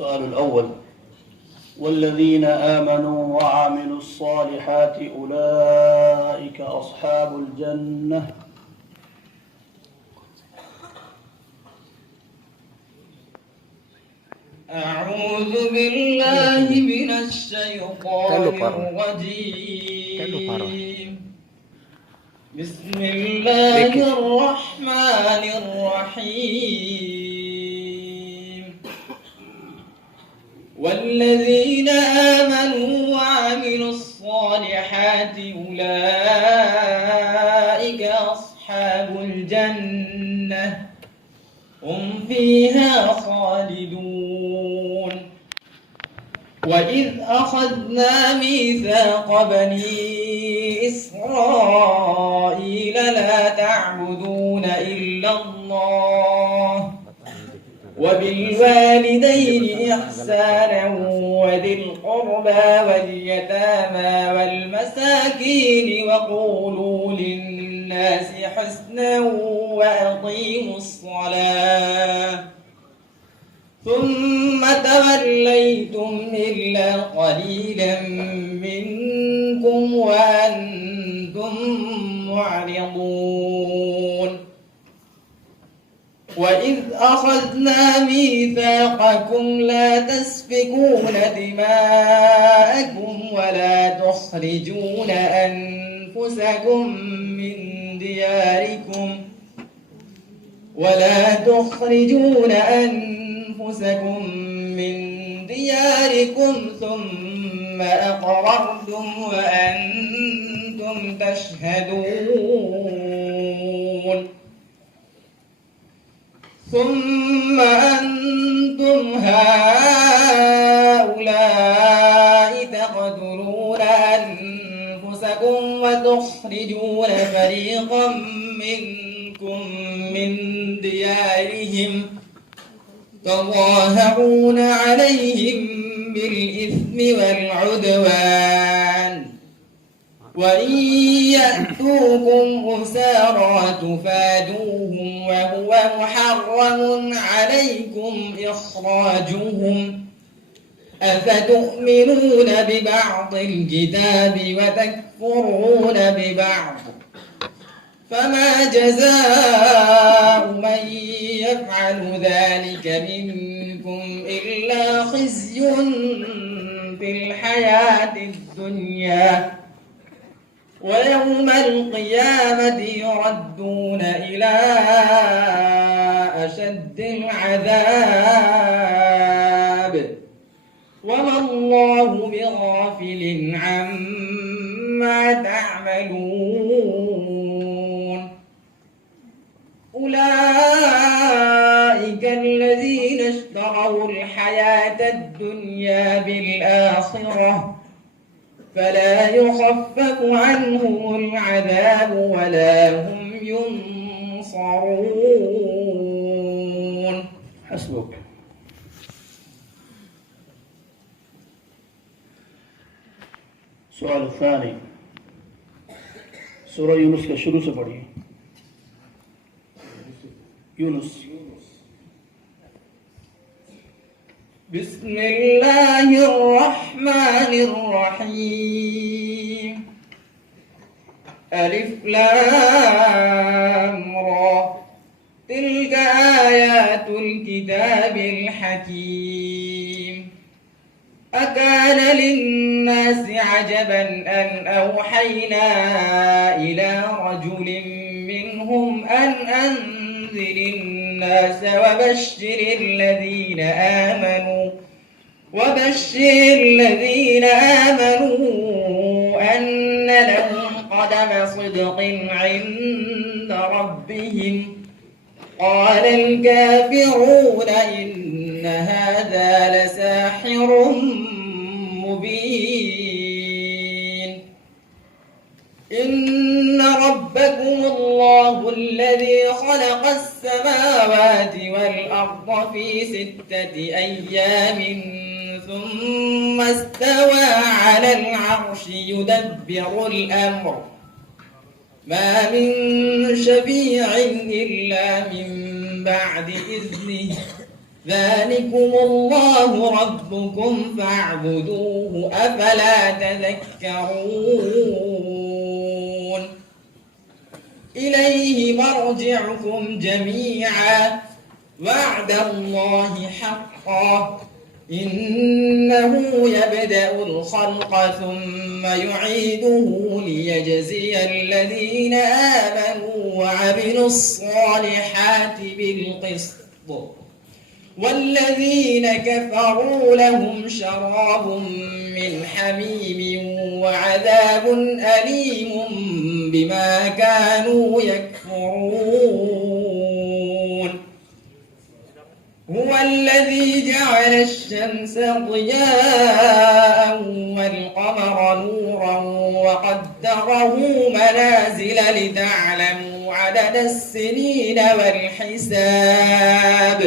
السؤال الأول: والذين آمنوا وعملوا الصالحات أولئك أصحاب الجنة. أعوذ بالله من الشيطان الرجيم. بسم الله الرحمن الرحيم. والذين آمنوا وعملوا الصالحات أولئك أصحاب الجنة هم فيها خالدون. وإذ أخذنا ميثاق بني إسرائيل لا تعبدون إلا الله وبالوالدين إحسانا وذي القربى واليتامى والمساكين وقولوا للناس حسنا وأقيموا الصلاة ثم توليتم إلا قليلا منكم وأنتم معرضون. وإذ أخذنا ميثاقكم لا تسفكون دماءكم ولا تخرجون أنفسكم من دياركم ثم أقررتم وأنتم تشهدون. ثم أنتم هؤلاء تقتلون أنفسكم وتخرجون فريقا منكم من ديارهم تظاهرون عليهم بالإثم والعدوان وإن يأتوكم أسارى تفادوهم وهو محرم عليكم إخراجهم أفتؤمنون ببعض الكتاب وتكفرون ببعض فما جزاء من يفعل ذلك منكم إلا خزي في الحياة الدنيا ويوم القيامة يردون إلى أشد العذاب وما الله بغافل عما تعملون. أولئك الذين اشتروا الحياة الدنيا بالآخرة فلا يخفف عنهم العذاب ولا هم ينصرون. حسبك. السؤال الثاني سورة يونس का शुरू से पढ़िए. يونس. بسم الله الرحمن الرحيم. ألف لام را تلك آيات الكتاب الحكيم. أكان للناس عجبا أن أوحينا إلى رجل منهم أن أنذر الناس وبشر الذين آمنوا أن لهم قدم صدق عند ربهم. قال الكافرون إن هذا لساحر مبين. إن ربكم الله الذي خلق السماوات والأرض في 6 أيام ثم استوى على العرش يدبر الأمر ما من شفيع إلا من بعد إذنه ذلكم الله ربكم فاعبدوه أفلا تذكرون إليه مرجعكم جميعا وعد الله حقا إنه يبدأ الخلق ثم يعيده ليجزي الذين آمنوا وعملوا الصالحات بالقسط والذين كفروا لهم شراب من حميم وعذاب أليم بما كانوا يكفرون هو الذي جعل الشمس ضياء والقمر نورا وقدره منازل لتعلموا عدد السنين والحساب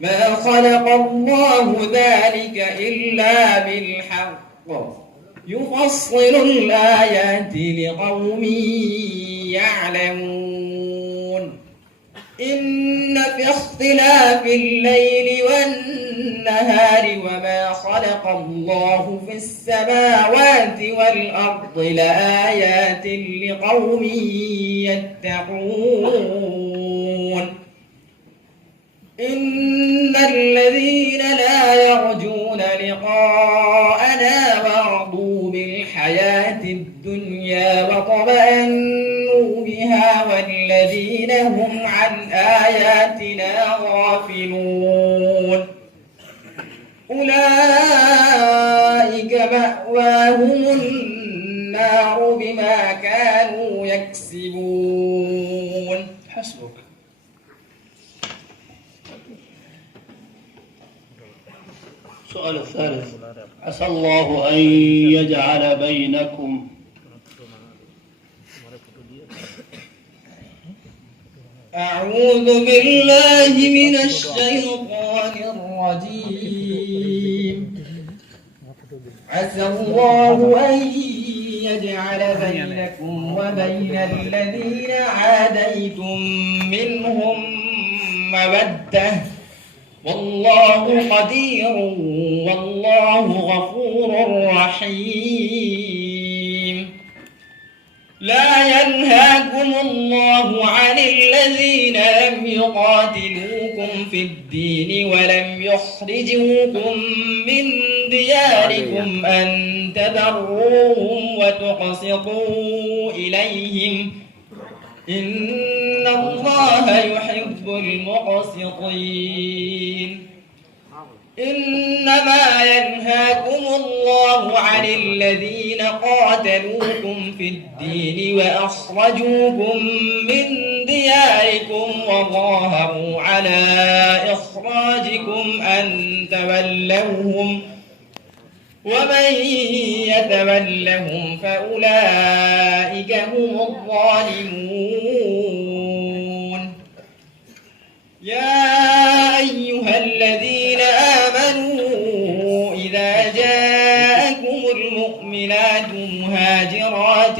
ما خلق الله ذلك إلا بالحق يفصل الآيات لقوم يعلمون إن في اختلاف الليل والنهار وما خلق الله في السماوات والأرض لآيات لقوم يتقون إن الذين لا يرجون لقاءنا ورضوا بالحياة الدنيا وطمأنوا بها والذين هم عن آياتنا غافلون أولئك مأواهم النار بما كانوا يكسبون. حسبك. السؤال الثالث: عسى الله أن يجعل بينكم أعوذ بالله من الشيطان الرجيم. عسى الله أن يجعل بينكم وبين الذين عاديتم منهم مودة والله قدير والله غفور رحيم. لا ينهاكم الله عن الذين لم يقاتلوكم في الدين ولم يخرجوكم من دياركم أن تبروهم وتقسطوا إليهم إن الله يحب المقسطين. إنما ينهاكم الله عن الذين قاتلوكم في الدين وأخرجوكم من دياركم وظاهروا على إخراجكم أن تولوهم ومن يتولهم فأولئك هم الظالمون. يا أيها الذين آمنوا إذا جاءكم المؤمنات مهاجرات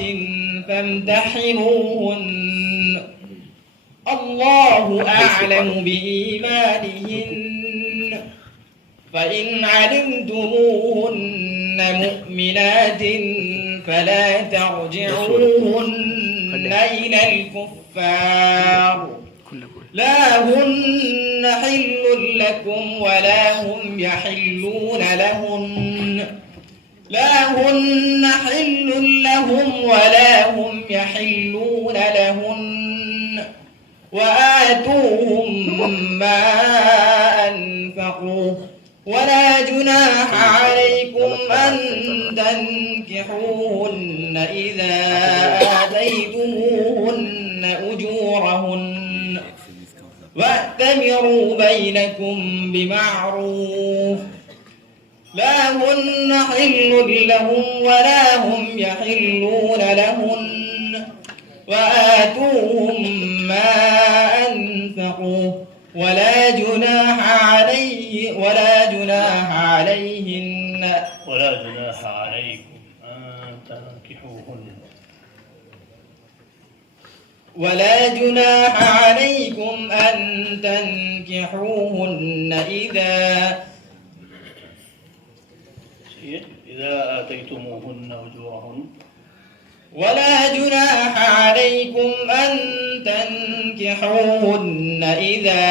فامتحنوهن الله أعلم بإيمانهن فإن علمتموهن مؤمنات فلا ترجعوهن إلى الكفار لا هن حل لكم ولا هم يحلون لهن لا هن حل لهم ولا هم يحلون لهن وآتوهم ما أنفقوا ولا جناح عليكم أن تنكحوهن إذا آتيتموهن أجورهن وأتمروا بينكم بمعروف لا هن حل لهم ولا هم يحلون لهن وآتوهم ما أنفقوا ولا جناح عليهن ولا جناح عليكم أن تنكحوهن ولا جناح عليكم أن تنكحوهن إذا آتيتموهن أجورهن. ولا جناح عليكم أن تنكحوهن إذا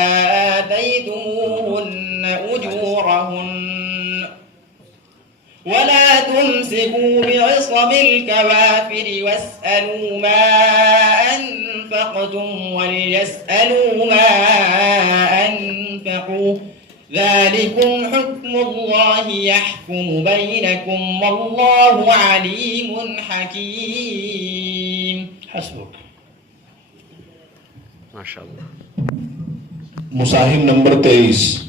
آتيتموهن أجورهن ولا تمسكوا بعصم الكوافر واسألوا ما أنفقتم وليسألوا ما أنفقوا ذلكم حكم الله يحكم بينكم والله عليم حكيم. حسبك. ما شاء الله. मुसाहिम नंबर 23